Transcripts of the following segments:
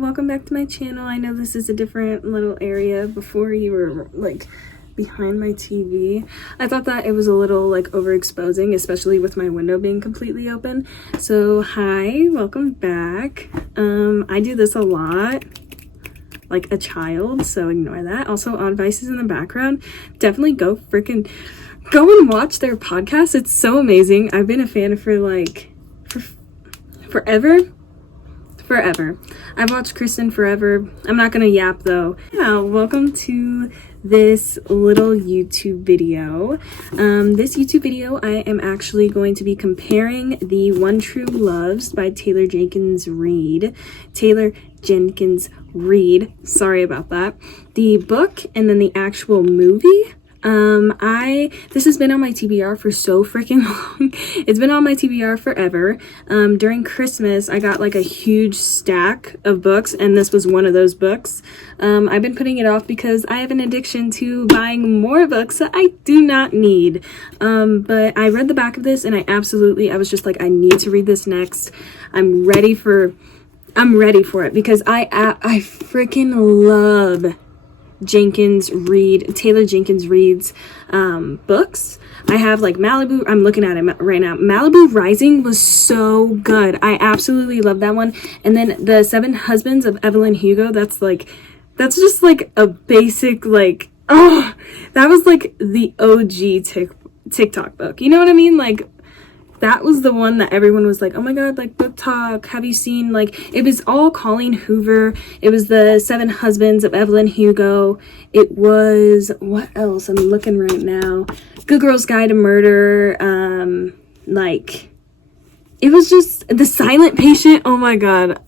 welcome back to my channel. I know this is a different little area. Before you were like behind my TV. I thought that it was a little like overexposing, especially with my window being completely open. So hi, welcome back. I do this a lot like a child, so ignore that. Also, Odd Vices in the background, definitely go and watch their podcast. It's so amazing. I've been a fan for like forever. I've watched Kristen forever. I'm not gonna yap though. Yeah, welcome to this little YouTube video. This YouTube video, I am actually going to be comparing the One True Loves by Taylor Jenkins Reid. Sorry about that. The book and then the actual movie. This has been on my TBR for so freaking long. It's been on my TBR forever. During Christmas, I got like a huge stack of books, and this was one of those books. I've been putting it off because I have an addiction to buying more books that I do not need. But I read the back of this, and I was just like, I need to read this next. I'm ready for it because I freaking love Taylor Jenkins Reid's books. I have like Malibu, I'm looking at it right now. Malibu Rising was so good. I absolutely love that one. And then The Seven Husbands of Evelyn Hugo, that's just like a basic, like, oh, that was like the OG TikTok book. You know what I mean? Like, that was the one that everyone was like, oh my god, like book talk, have you seen, like, it was all Colleen Hoover. It was The Seven Husbands of Evelyn Hugo. It was, what else? I'm looking right now. Good Girl's Guide to Murder. Like, it was just The Silent Patient. Oh my god.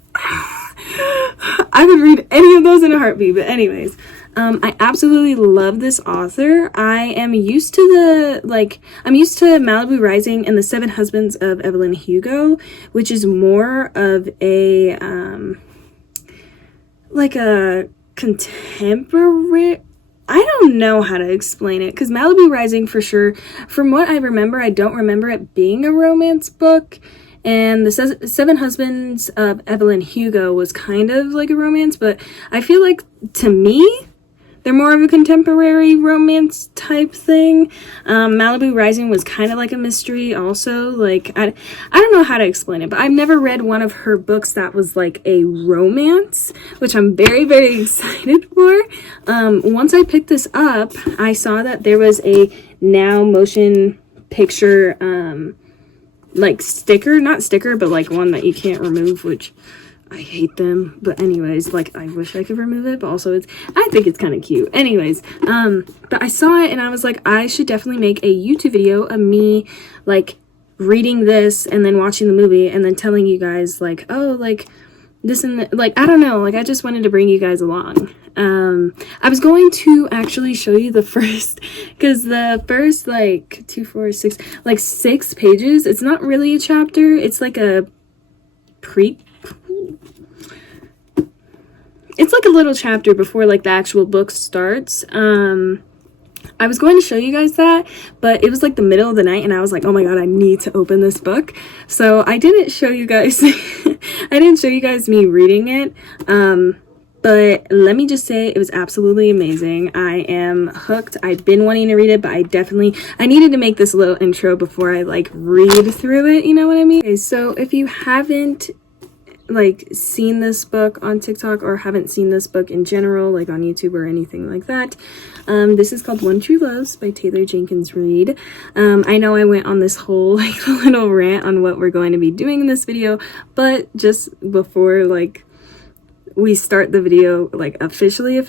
I would read any of those in a heartbeat. But anyways, I absolutely love this author. I'm used to Malibu Rising and The Seven Husbands of Evelyn Hugo, which is more of a like a contemporary, I don't know how to explain it, because Malibu Rising, for sure, from what I remember, I don't remember it being a romance book. And The Seven Husbands of Evelyn Hugo was kind of like a romance, but I feel like, to me, they're more of a contemporary romance type thing. Malibu Rising was kind of like a mystery also. Like, I don't know how to explain it, but I've never read one of her books that was like a romance, which I'm very, very excited for. Once I picked this up, I saw that there was a Now motion picture, like not sticker, but like one that you can't remove, which I hate them. But anyways, like, I wish I could remove it, but also I think it's kind of cute. Anyways, but I saw it and I was like, I should definitely make a YouTube video of me like reading this and then watching the movie and then telling you guys like, oh, like this and like, I don't know, like, I just wanted to bring you guys along. I was going to actually show you the first, because the first like 2, 4, 6, like 6 pages, it's not really a chapter, it's like a it's like a little chapter before like the actual book starts. I was going to show you guys that, but it was like the middle of the night and I was like, oh my god, I need to open this book. So I didn't show you guys me reading it. But let me just say, it was absolutely amazing. I am hooked. I've been wanting to read it, but I needed to make this little intro before I like read through it, you know what I mean? Okay, so if you haven't like seen this book on TikTok or haven't seen this book in general, like on YouTube or anything like that, this is called One True Loves by Taylor Jenkins Reid. I know I went on this whole like little rant on what we're going to be doing in this video, but just before like we start the video like officially,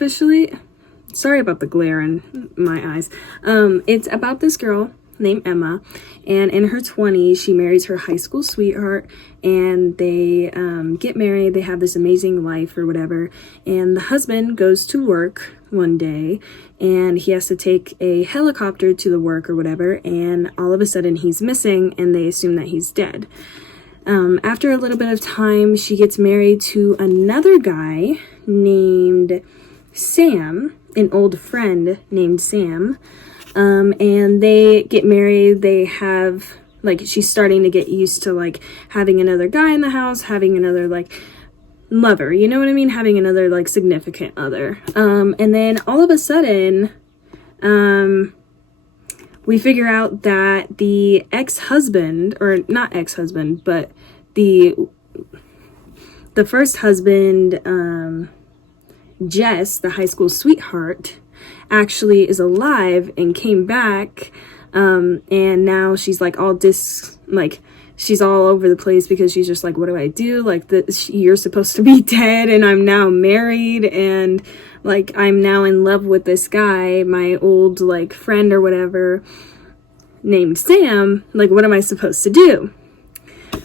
sorry about the glare in my eyes. It's about this girl named Emma, and in her 20s she marries her high school sweetheart, and they get married. They have this amazing life or whatever, and the husband goes to work one day and he has to take a helicopter to the work or whatever, and all of a sudden he's missing and they assume that he's dead. After a little bit of time, she gets married to another guy named Sam, an old friend named Sam. And they get married. They have, like, she's starting to get used to like having another guy in the house, having another like lover, you know what I mean? Having another like significant other. And then all of a sudden, we figure out that the ex-husband, or not ex-husband, but the first husband, Jess, the high school sweetheart, actually is alive and came back. And now she's like all she's all over the place because she's just like, what do I do? Like, you're supposed to be dead and I'm now married and like I'm now in love with this guy, my old like friend or whatever, named Sam. Like, what am I supposed to do?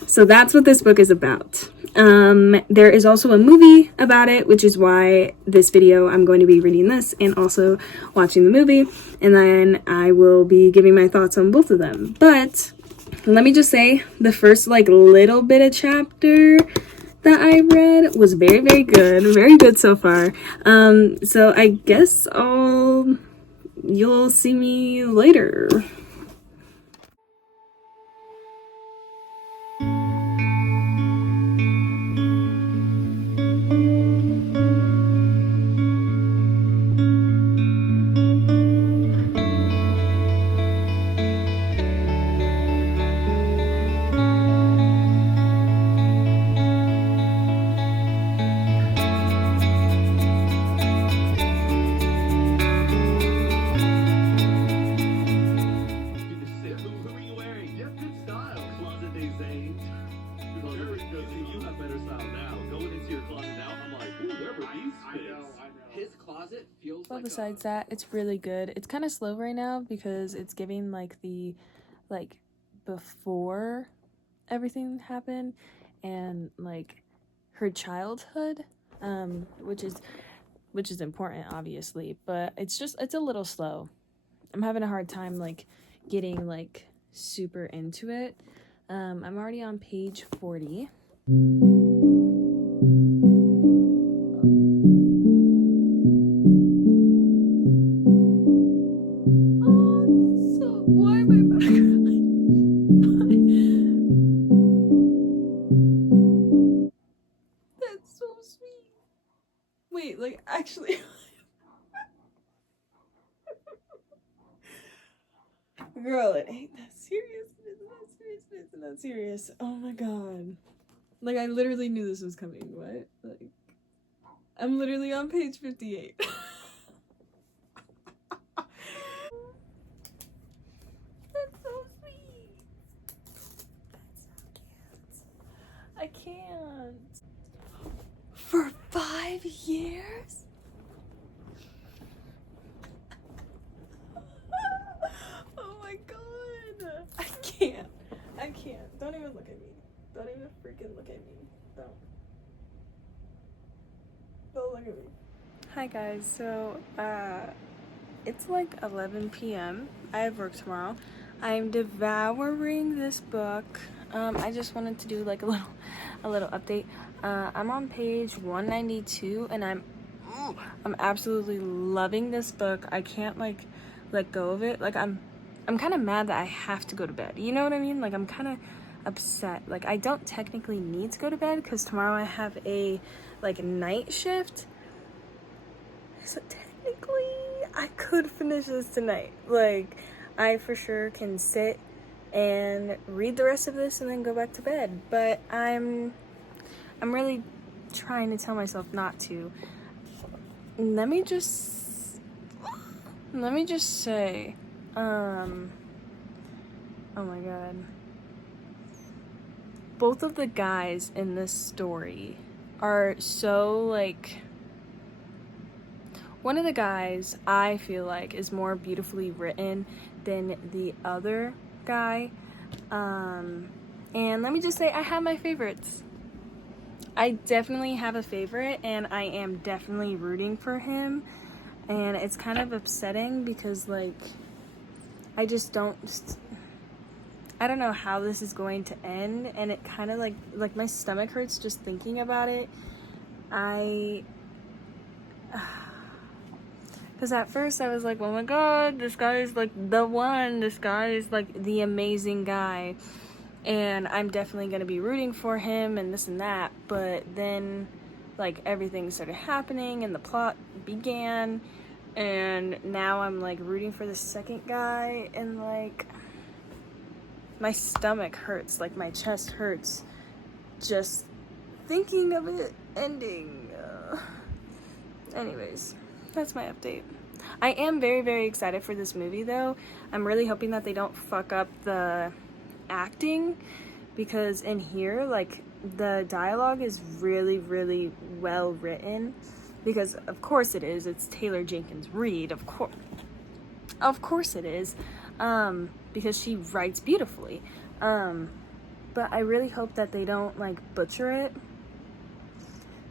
So that's what this book is about. There is also a movie about it, which is why this video I'm going to be reading this and also watching the movie, and then I will be giving my thoughts on both of them. But let me just say, the first like little bit of chapter that I read was very, very good so far. So I guess you'll see me later. Well, besides that, it's really good. It's kind of slow right now because it's giving like the before everything happened and like her childhood, which is important obviously, but it's a little slow. I'm having a hard time like getting like super into it. I'm already on page 40. Wait, like, actually, girl, it ain't that serious. It's not serious. Oh my god. Like, I literally knew this was coming. What? Like, I'm literally on page 58. That's so sweet. That's so cute. I can't. For 5 years? Oh my god. I can't. Don't even look at me. Don't even freaking look at me. Don't look at me. Hi guys, so it's like 11 p.m. I have work tomorrow. I'm devouring this book. I just wanted to do like a little update. I'm on page 192 and I'm absolutely loving this book. I can't like let go of it. Like I'm kind of mad that I have to go to bed. You know what I mean? Like I'm kind of upset. Like I don't technically need to go to bed because tomorrow I have a like night shift. So technically I could finish this tonight. Like I for sure can sit and read the rest of this and then go back to bed. But I'm really trying to tell myself not to. Let me just say, oh my god. Both of the guys in this story are so like, one of the guys I feel like is more beautifully written than the other guy. And let me just say, I have my favorites. I definitely have a favorite and I am definitely rooting for him. And it's kind of upsetting because like, I don't know how this is going to end, and it kind of like my stomach hurts just thinking about it. Because at first I was like, oh my god, this guy is like the one, this guy is like the amazing guy, and I'm definitely going to be rooting for him and this and that. But then like everything started happening and the plot began, and now I'm like rooting for the second guy, and like my stomach hurts, like my chest hurts just thinking of it ending. Anyways, that's my update. I am very, very excited for this movie though. I'm really hoping that they don't fuck up the acting, because in here, like, the dialogue is really, really well written, because of course it is. It's Taylor Jenkins Reid, of course it is, because she writes beautifully. But I really hope that they don't like butcher it,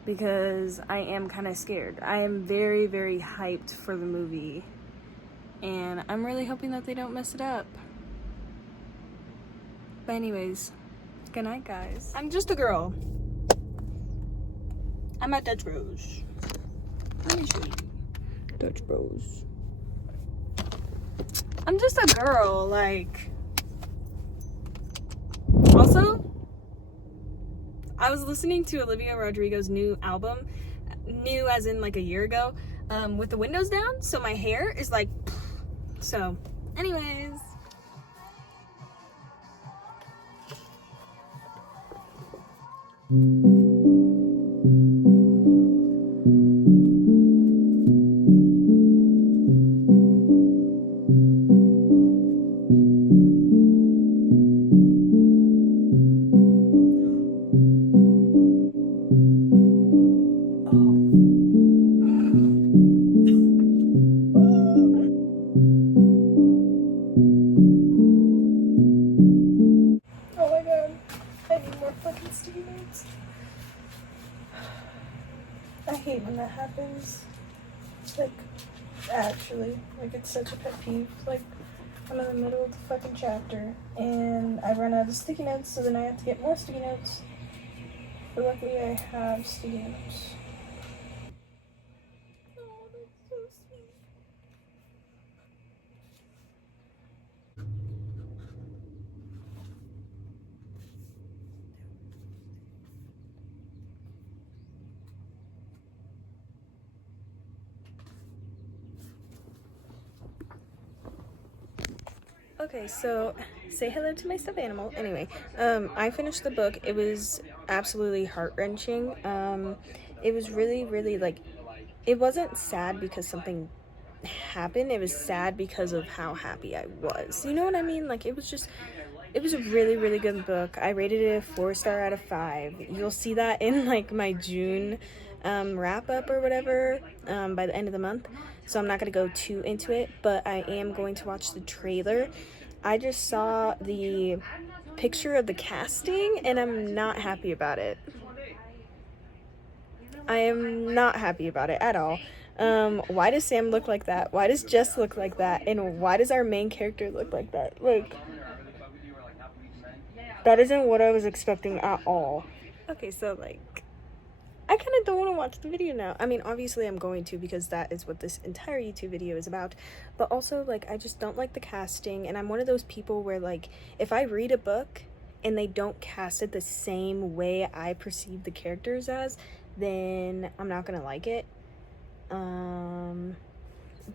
because I am kind of scared. I am very, very hyped for the movie, and I'm really hoping that they don't mess it up. But anyways, good night, guys. I'm just a girl. I'm at Dutch Bros. Let me show you. Dutch Bros. I'm just a girl, like. Also, I was listening to Olivia Rodrigo's new album, new as in like a year ago, with the windows down, so my hair is like, so anyways. Oh my god, I need more fucking sticky notes. I hate when that happens. Like, actually, like, it's such a pet peeve. Like, I'm in the middle of the fucking chapter and I run out of sticky notes, so then I have to get more sticky notes. But luckily I have sticky notes. Oh, that's so sweet. Okay, so say hello to my stuffed animal. Anyway, I finished the book. It was absolutely heart-wrenching. It was really, really, like, it wasn't sad because something happened. It was sad because of how happy I was. You know what I mean? Like, it was a really, really good book. I rated it a 4-star out of 5. You'll see that in, like, my June wrap-up or whatever by the end of the month. So I'm not going to go too into it, but I am going to watch the trailer. I just saw the picture of the casting, and I'm not happy about it. I am not happy about it at all. Why does Sam look like that? Why does Jess look like that? And why does our main character look like that? Like, that isn't what I was expecting at all. Okay, so, like, I kind of don't want to watch the video now. I mean, obviously I'm going to, because that is what this entire YouTube video is about. But also, like, I just don't like the casting. And I'm one of those people where, like, if I read a book and they don't cast it the same way I perceive the characters as, then I'm not going to like it.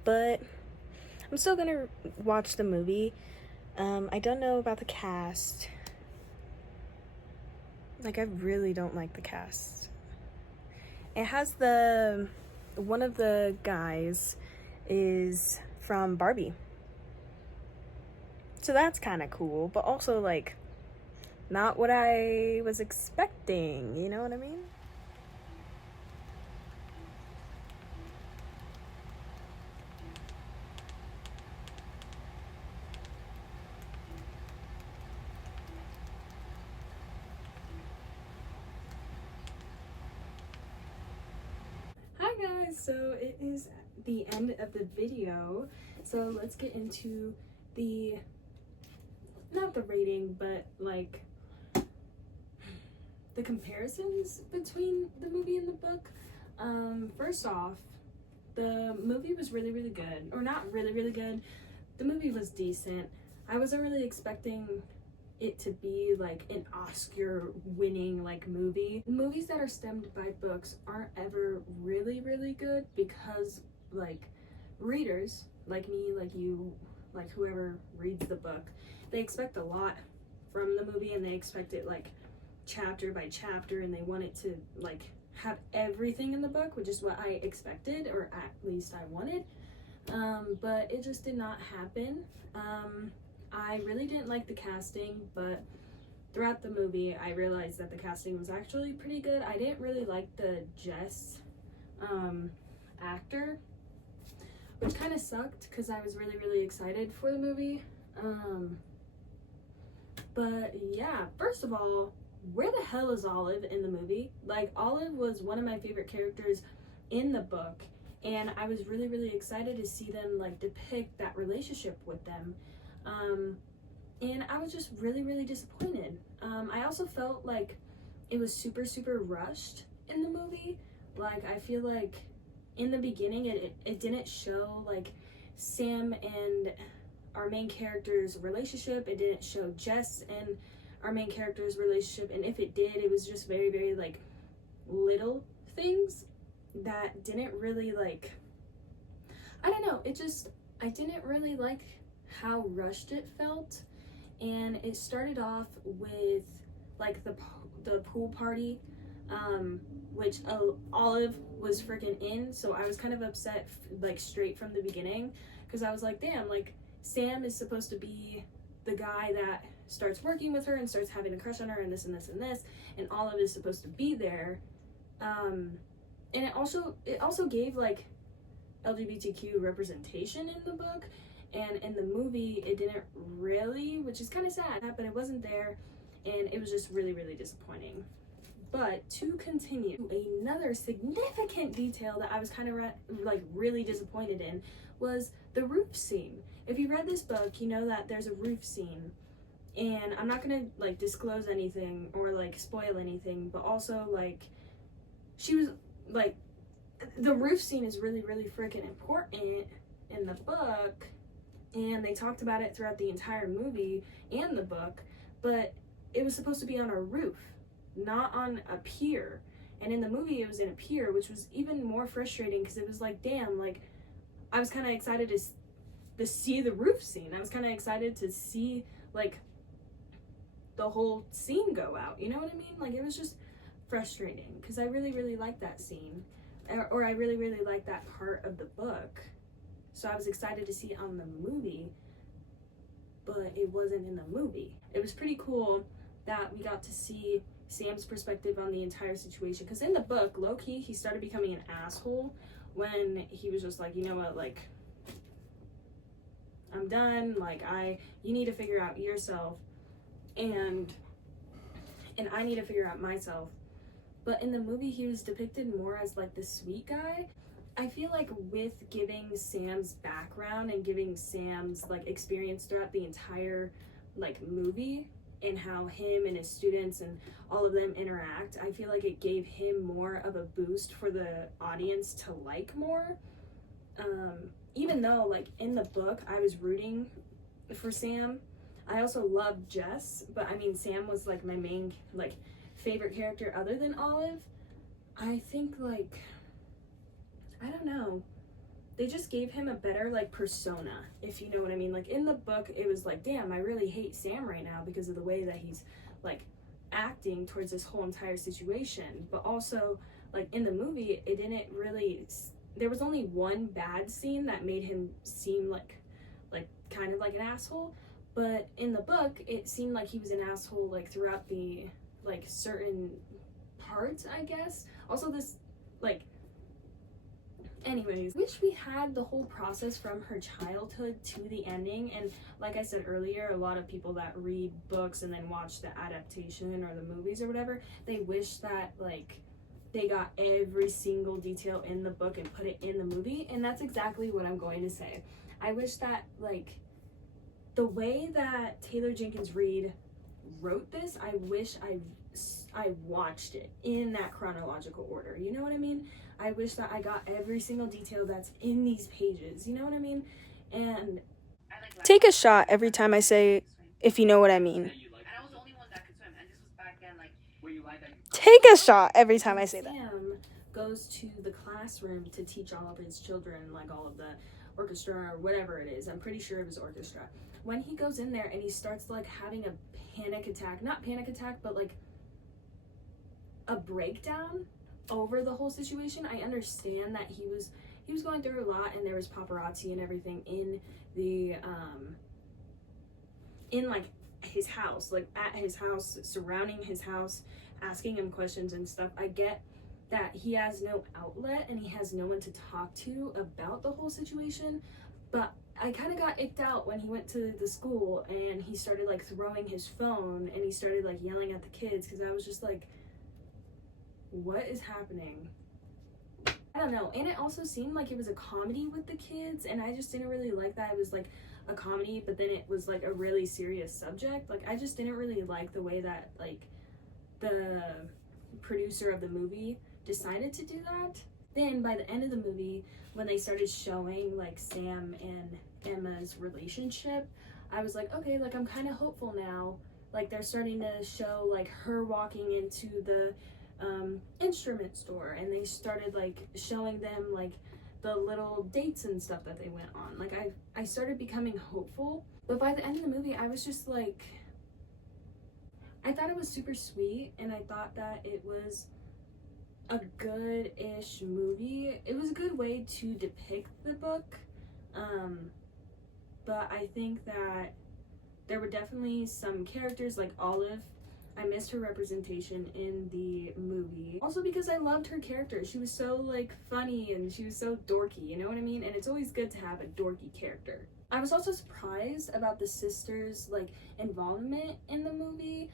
But I'm still going to watch the movie. I don't know about the cast. Like, I really don't like the cast. It has one of the guys is from Barbie. So that's kind of cool, but also, like, not what I was expecting, you know what I mean? Hi guys, so it is the end of the video, so let's get into the, not the rating, but like the comparisons between the movie and the book. First off, the movie was really, really good, or not really, really good. The movie was decent. I wasn't really expecting it to be like an Oscar winning like movie. Movies that are stemmed by books aren't ever really good because like readers like me, like you, like whoever reads the book, they expect a lot from the movie and they expect it like chapter by chapter and they want it to like have everything in the book, which is what I expected, or at least I wanted. But it just did not happen. I really didn't like the casting, but throughout the movie I realized that the casting was actually pretty good. I didn't really like the Jess actor, which kind of sucked because I was really excited for the movie. But yeah, first of all, where the hell is Olive in the movie? Like, Olive was one of my favorite characters in the book, and I was really excited to see them like depict that relationship with them. And I was just really disappointed. I also felt like it was super rushed in the movie. Like, I feel like in the beginning it didn't show like Sam and our main character's relationship. It didn't show Jess and our main character's relationship, and if it did, it was just very like little things that didn't really like, I don't know, I didn't really like how rushed it felt. And it started off with like the pool party, which Olive was freaking in, so I was kind of upset like straight from the beginning, because I was like, damn, like Sam is supposed to be the guy that starts working with her and starts having a crush on her and this and this and this, and Olive is supposed to be there. And it also gave like LGBTQ representation in the book, and in the movie it didn't really, which is kind of sad, but it wasn't there, and it was just really disappointing. But to continue, another significant detail that I was kind of like really disappointed in was the roof scene. If you read this book, you know that there's a roof scene, and I'm not gonna like disclose anything or like spoil anything, but also like she was like, the roof scene is really freaking important in the book, and they talked about it throughout the entire movie and the book, but it was supposed to be on a roof, not on a pier. And in the movie it was in a pier, which was even more frustrating because it was like, damn, like I was kind of excited to see the roof scene. I was kind of excited to see like the whole scene go out, you know what I mean? Like, it was just frustrating because I really liked that scene, or I really liked that part of the book, so I was excited to see it on the movie, but it wasn't in the movie. It was pretty cool that we got to see Sam's perspective on the entire situation, because in the book, low-key, he started becoming an asshole when he was just like, you know what, like, I'm done, like, you need to figure out yourself, and I need to figure out myself. But in the movie, he was depicted more as like the sweet guy. I feel like with giving Sam's background and giving Sam's like experience throughout the entire like movie, and how him and his students and all of them interact, I feel like it gave him more of a boost for the audience to like more. Even though like in the book I was rooting for Sam, I also loved Jess, but I mean Sam was like my main like favorite character other than Olive. I think like, I don't know, they just gave him a better like persona, if you know what I mean. Like in the book it was like, damn, I really hate Sam right now because of the way that he's like acting towards this whole entire situation. But also like in the movie it didn't really, there was only one bad scene that made him seem like kind of like an asshole, but in the book it seemed like he was an asshole like throughout the like certain parts, I guess. Also this like, anyways, wish we had the whole process from her childhood to the ending. And like I said earlier, a lot of people that read books and then watch the adaptation or the movies or whatever, they wish that like they got every single detail in the book and put it in the movie, and that's exactly what I'm going to say. I wish that like the way that Taylor Jenkins Reid wrote this, I wish I watched it in that chronological order, you know what I mean? I wish that I got every single detail that's in these pages, you know what I mean? And take a shot every time I say, if you know what I mean. take a shot every time I say that. Sam goes to the classroom to teach all of his children, like all of the orchestra or whatever it is. I'm pretty sure it was orchestra. When he goes in there and he starts like having a panic attack, not panic attack, but like a breakdown over the whole situation. I understand that he was going through a lot, and there was paparazzi and everything in the in like his house, like at his house, surrounding his house, asking him questions and stuff. I get that he has no outlet and he has no one to talk to about the whole situation, but I kind of got icked out when he went to the school and he started like throwing his phone and he started like yelling at the kids, because I was just like, what is happening? I don't know. And it also seemed like it was a comedy with the kids, and I just didn't really like that. It was like a comedy, but then it was like a really serious subject. Like, I just didn't really like the way that like the producer of the movie decided to do that. Then by the end of the movie, when they started showing like Sam and Emma's relationship, I was like, okay, like I'm kind of hopeful now. Like, they're starting to show like her walking into the instrument store, and they started like showing them like the little dates and stuff that they went on. Like, I started becoming hopeful. But by the end of the movie, I was just like, I thought it was super sweet, and I thought that it was a good-ish movie. It was a good way to depict the book, but I think that there were definitely some characters like Olive. I missed her representation in the movie. Also because I loved her character. She was so like funny and she was so dorky, you know what I mean? And it's always good to have a dorky character. I was also surprised about the sisters' like involvement in the movie.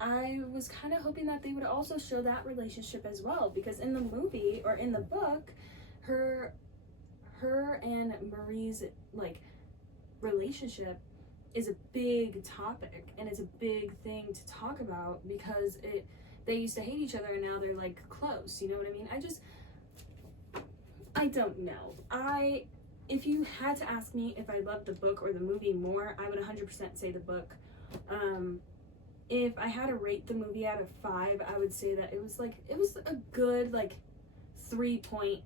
I was kind of hoping that they would also show that relationship as well, because in the movie or in the book, her and Marie's like relationship is a big topic, and it's a big thing to talk about, because they used to hate each other and now they're like close, you know what I mean? I don't know. If you had to ask me if I loved the book or the movie more, I would 100% say the book. If I had to rate the movie out of 5, I would say that it was a good like 3.8.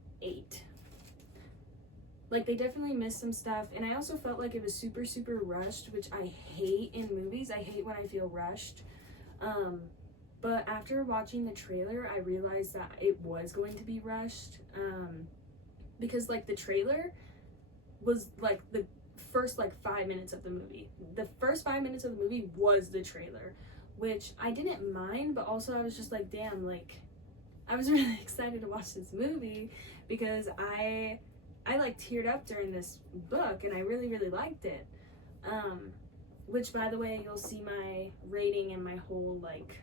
Like, they definitely missed some stuff, and I also felt like it was super rushed, which I hate in movies. I hate when I feel rushed. But after watching the trailer, I realized that it was going to be rushed, because like the trailer was like the first like 5 minutes of the movie. The first 5 minutes of the movie was the trailer, which I didn't mind, but also I was just like, damn, like I was really excited to watch this movie, because I like teared up during this book, and I really liked it. Which, by the way, you'll see my rating and my whole like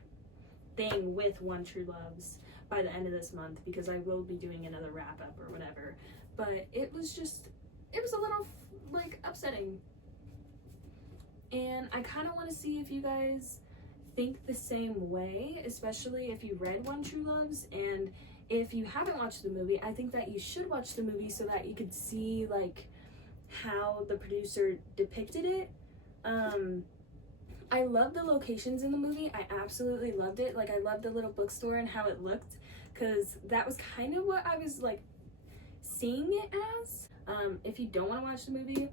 thing with One True Loves by the end of this month, because I will be doing another wrap up or whatever. But it was a little like upsetting, and I kind of want to see if you guys think the same way, especially if you read One True Loves. And if you haven't watched the movie, I think that you should watch the movie so that you could see like how the producer depicted it. I love the locations in the movie. I absolutely loved it. Like, I loved the little bookstore and how it looked, because that was kind of what I was like seeing it as. If you don't want to watch the movie,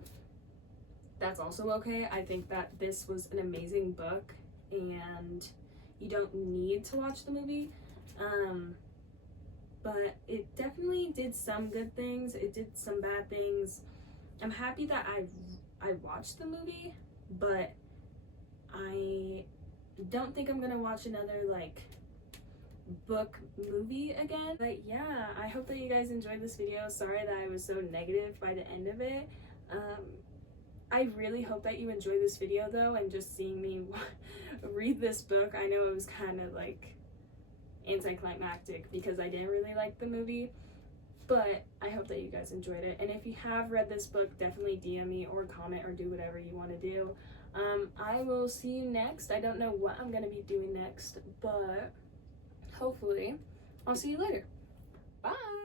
that's also okay. I think that this was an amazing book, and you don't need to watch the movie. But it definitely did some good things. It did some bad things. I'm happy that I watched the movie, but I don't think I'm gonna watch another like book movie again. But yeah, I hope that you guys enjoyed this video. Sorry that I was so negative by the end of it. I really hope that you enjoyed this video though, and just seeing me read this book. I know it was kind of like anticlimactic because I didn't really like the movie, but I hope that you guys enjoyed it. And if you have read this book, definitely DM me or comment or do whatever you want to do. I will see you next. I don't know what I'm going to be doing next, but hopefully I'll see you later. Bye!